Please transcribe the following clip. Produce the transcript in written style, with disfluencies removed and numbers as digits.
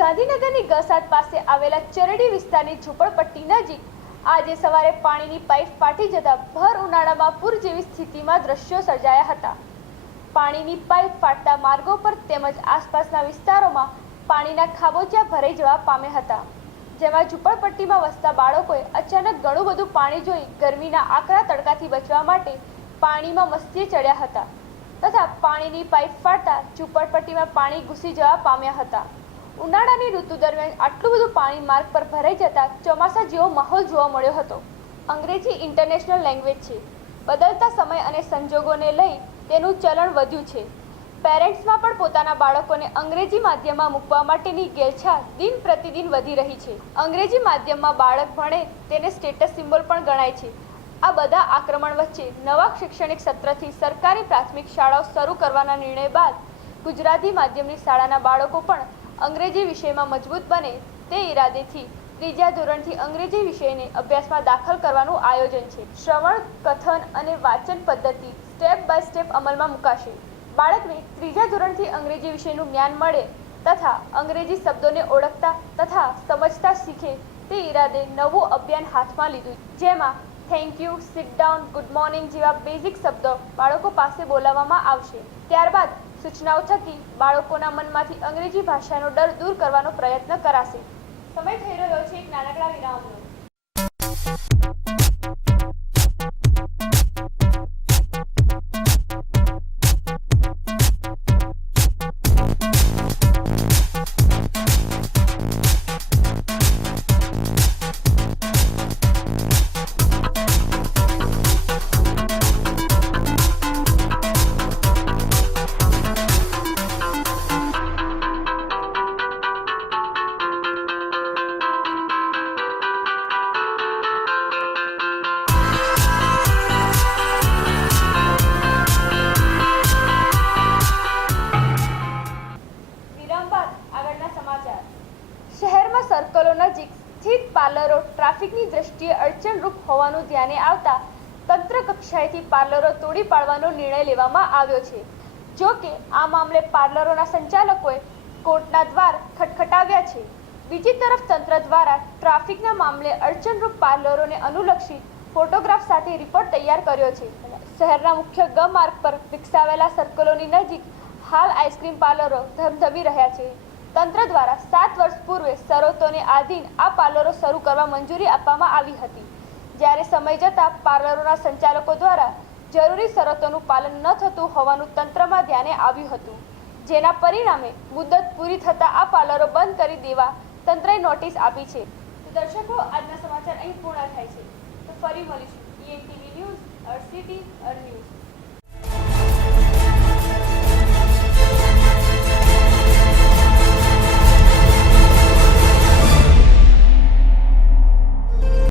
ગાંધીનગરની ગસાદ પાસે આવેલા ચરડી વિસ્તારની ઝૂંપડપટ્ટી નજીક આજે સવારે પાણીની પાઇપ ફાટી જતા ભર ઉનાળામાં પૂર જેવી સ્થિતિમાં દ્રશ્યો સર્જાયા હતા। પાણીની પાઇપ ફાટતા માર્ગો પર તેમજ આસપાસના વિસ્તારોમાં પાણીના ખાબોચિયા ભરાઈ જવા પામ્યા હતા, જેમાં ઝૂંપડપટ્ટીમાં વસતા બાળકોએ અચાનક ઘણું બધું પાણી જોઈ ગરમીના આકરા તડકાથી બચવા માટે પાણીમાં મસ્તીએ ચડ્યા હતા તથા પાણીની પાઇપ ફાટતા ઝૂંપડપટ્ટીમાં પાણી ઘૂસી જવા પામ્યા હતા। ઉનાળાની ઋતુ દરમિયાન આટલું બધું પાણી માર્ગ પર ભરાઈ જતા ચોમાસા જેવો માહોલ જોવા મળ્યો હતો। અંગ્રેજી ઇન્ટરનેશનલ લેંગ્વેજ છે। બદલતા સમય અને સંજોગોને લઈ તેનું ચલણ વધ્યું છે। પેરેન્ટ્સમાં પણ પોતાના બાળકોને અંગ્રેજી માધ્યમમાં મૂકવા માટેની ઘેલછા દિન પ્રતિદિન વધી રહી છે। અંગ્રેજી માધ્યમમાં બાળક ભણે તેને સ્ટેટસ સિમ્બોલ પણ ગણાય છે। આ બધા આક્રમણ વચ્ચે નવા શૈક્ષણિક સત્રથી સરકારી પ્રાથમિક શાળાઓ શરૂ કરવાના નિર્ણય બાદ ગુજરાતી માધ્યમની શાળાના બાળકો પણ અંગ્રેજી વિષયમાં મજબૂત બને તે ઈરાદેથી ત્રીજા ધોરણથી અંગ્રેજી વિષયને અભ્યાસમાં દાખલ કરવાનું આયોજન છે। શ્રવણ, કથન અને વાંચન પદ્ધતિ સ્ટેપ બાય સ્ટેપ અમલમાં મુકાશે। બાળકને ત્રીજા ધોરણથી અંગ્રેજી વિષયનું જ્ઞાન મળે તથા અંગ્રેજી શબ્દોને ઓળખતા તથા સમજતા શીખે તે ઈરાદે નવું અભિયાન હાથમાં લીધું, જેમાં thank you, sit down, good morning જેવા બેઝિક શબ્દો બાળકો પાસે બોલાવવામાં આવશે। ત્યારબાદ સૂચનાઓ થકી બાળકોના મનમાંથી અંગ્રેજી ભાષાનો ડર દૂર કરવાનો પ્રયત્ન કરાશે। સમય થઈ રહ્યો છે એક નાનકડા વિરામનો। શહેરમાં સર્કલો નજીક સ્થિત પાર્લરો ટ્રાફિકની દ્રષ્ટિએ અડચણરૂપ હોવાનું ધ્યાને આવતા તંત્ર કક્ષાએથી પાર્લરો તોડી પાડવાનો નિર્ણય લેવામાં આવ્યો છે। જો કે આ મામલે પાર્લરોના સંચાલકોએ કોર્ટના દ્વાર ખટખટાવ્યા છે। બીજી તરફ તંત્ર દ્વારા ટ્રાફિકના મામલે અડચણરૂપ પાર્લરોને અનુલક્ષી ફોટોગ્રાફ સાથે રિપોર્ટ તૈયાર કર્યો છે। શહેરના મુખ્ય ગ માર્ગ પર વિકસાવેલા સર્કલોની નજીક હાલ આઈસ્ક્રીમ પાર્લરો ધમધમી રહ્યા છે। તંત્ર દ્વારા 7 વર્ષ પૂર્વે શરતોને આધીન આ પાર્લરો શરૂ કરવા મંજૂરી આપવામાં આવી હતી, જ્યારે સમય જતાં પાર્લરોના સંચાલકો દ્વારા જરૂરી શરતોનું પાલન ન થતું હોવાનું તંત્રમાં ધ્યાને આવ્યું હતું, જેના પરિણામે મુદત પૂરી થતાં આ પાર્લરો બંધ કરી દેવા તંત્રએ નોટિસ આપી છે। તો દર્શકો, આજના સમાચાર અહીં પૂર્ણ થાય છે। તો ફરી મળીશું ENTV ન્યૂઝ, અર સિટી, અર ન્યૂઝ।